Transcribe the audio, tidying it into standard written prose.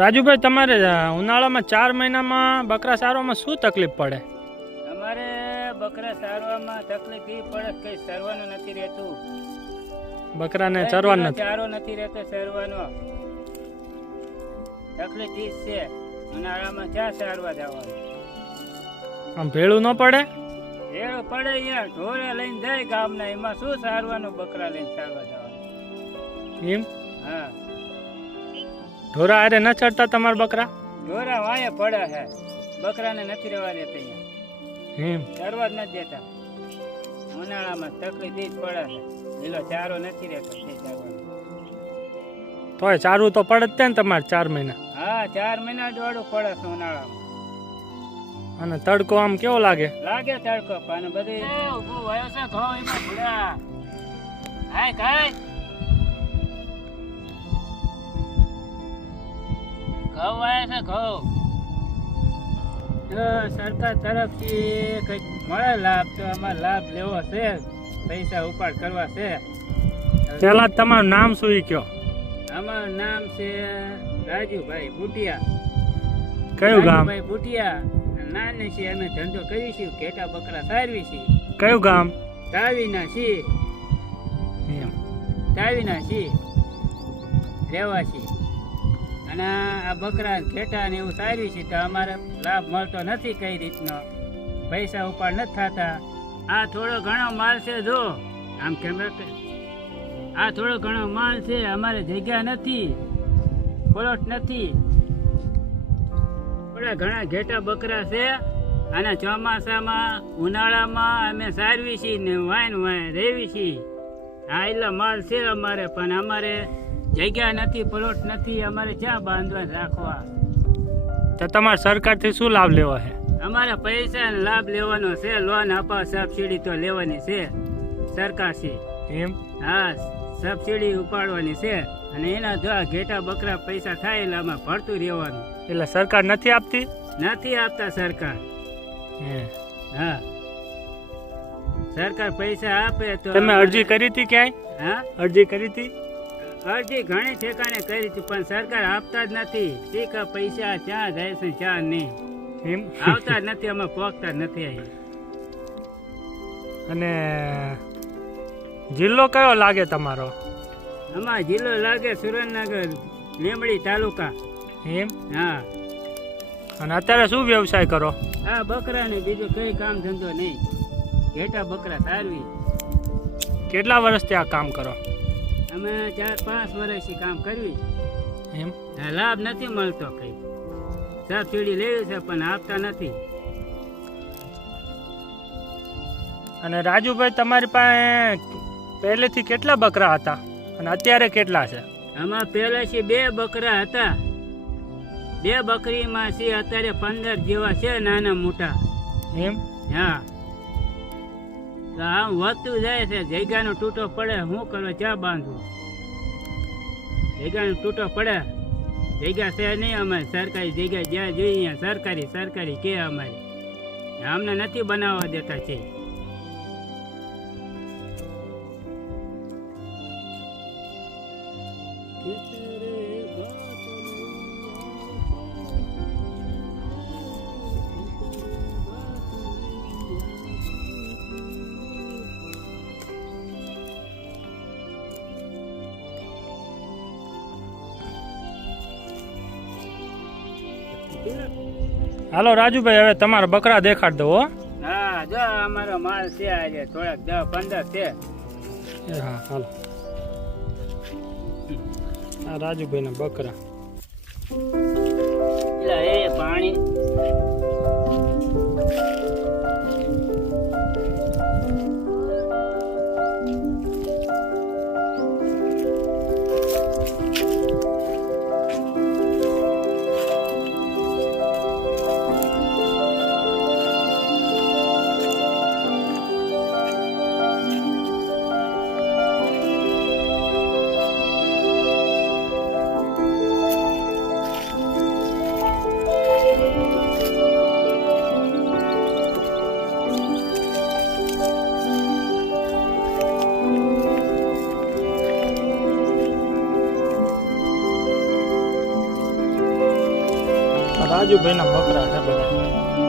રાજુભાઈ, તમારે ઉનાળામાં 4 મહિનામાં બકરા સારવામાં શું તકલીફ પડે? અમારે બકરા સારવામાં તકલીફ એ પડે કે સરવાનું નથી રહેતું. બકરાને ચરવાનું નથી, ચારો નથી રહેતો સરવાનો. તકલીફ ઈ જ છે. ઉનાળામાં ચા સારવા જવાનું. આમ ભેળું ન પડે? ભેળું પડે યાર, ઢોરે લઈને જાય ગામના, એમાં શું સારવાનું? બકરા લઈને સારવા જવાનું. એમ? હા, ઢોરા આરે ન ચડતા તમારા બકરા? ઢોરા વાંયે પડે છે. બકરાને નથી રહેવા દેતા અહીંયા. એમ? ચરવા જ નથી દેતા. ઉનાળામાં તકલીફ ઈ જ પડે છે. લીલો ચારો નથી રહેતો તે ચારવાનો. તોય ચારવું તો પડે જ તે ને તમારે 4 મહિના. હા, 4 મહિના દોડવું પડે છે ઉનાળામાં. અને તડકો આમ કેવો લાગે? લાગે તડકો પણ બધી ઊભું વયો છે ઘઉં એમાં ભૂડા. હાય કાય ઘઉં વાયા છે ઘઉં. તો સરકાર તરફથી કંઈક મળે લાભ તો અમારે લાભ લેવો છે. પૈસા ઉપાડ કરવા છે. પેલા તમારું નામ શું ઈ કયો? અમારું નામ છે રાજુભાઈ બુટિયા. કયું ગામ? રાજુભાઈ બુટિયા. નાની છે, અમે ધંધો કરીશું, ઘેટા બકરા સારવી છે. કયું ગામ? તાવીના છીએ. એમ. તાવીના છીએ રહેવાસી. અને આ બકરા ઘેટા ને એવું સારવી છે તો અમારે લાભ મળતો નથી કઈ રીતનો. પૈસા ઉપાડ નથી થતા. આ થોડો ઘણો માલ છે, જો આમ કેમેરા, આ થોડો ઘણો માલ છે. અમારે જગ્યા નથી, પ્લોટ નથી. થોડા ઘણા ઘેટા બકરા છે. અને ચોમાસામાં ઉનાળામાં અમે સારવી છીએ ને વાઈન રેવી છીએ. આ એટલા માલ છે અમારે, પણ અમારે જગ્યા નથી, પ્લોટ નથી. અમારે ક્યાં બાંધવા રાખવા? તો તમારે સરકારથી શું લાભ લેવો છે? અમારે પૈસા લાભ લેવાનો છે. લોન આપવા સબસિડી તો લેવાની છે સરકારથી. એમ? હા, સબસિડી ઉપાડવાની છે. અને એના જો ઘેટા બકરા પૈસા થાય એટલે આમાં ભરતું રહેવાનું. એટલે સરકાર નથી આપતી? નથી આપતા સરકાર. હા, સરકાર પૈસા આપે તો. તમે અરજી કરી હતી ક્યાંય? હા, અરજી કરી હતી? અરજી ઘણી ઠેકાણે કરી હતી પણ સરકાર આપતા જ નથી. શીખ પૈસા ક્યાં જાય છે ક્યાં નહીં. એમ? આવતા જ નથી, અમે પોખતા જ નથી અહીં. અને જિલ્લો કયો લાગે તમારો? અમારો જિલ્લો લાગે સુરેન્દ્રનગર, લીંબડી તાલુકા. એમ? હા. અને અત્યારે શું વ્યવસાય કરો? આ બકરા ને બીજું કઈ કામ ધંધો નહીં. ઘેટા બકરા સારવી. કેટલા વર્ષથી આ કામ કરો? અમે 4-5 વર્ષથી કામ કરવી. એમ? લાભ નથી મળતો કઈ. સબસિડી લેવી છે પણ આપતા નથી. અને રાજુભાઈ, તમારી પાસે પહેલેથી કેટલા બકરા હતા અને અત્યારે કેટલા છે? આમાં પહેલાથી 2 બકરા હતા. 2 બકરીમાં છે અત્યારે 15 જેવા છે, નાના મોટા. એમ? હા, તો આમ વધતું જાય છે. જગ્યાનો તૂટો પડે, શું કરો, ક્યાં બાંધવું? જગ્યાનો તૂટો પડે. જગ્યા છે નહીં અમારે. સરકારી જગ્યા જ્યાં જોઈએ સરકારી કે અમારે અમને નથી બનાવવા દેતા છે. હાલો રાજુભાઈ, હવે તમારા બકરા દેખાડ દો. હા, જો અમારો માલ છે આજે થોડાક 10-15 છે. હા, હાલો. આ રાજુભાઈના બકરા. એ પાણી રાજુભાઈના બકરા છે બધા.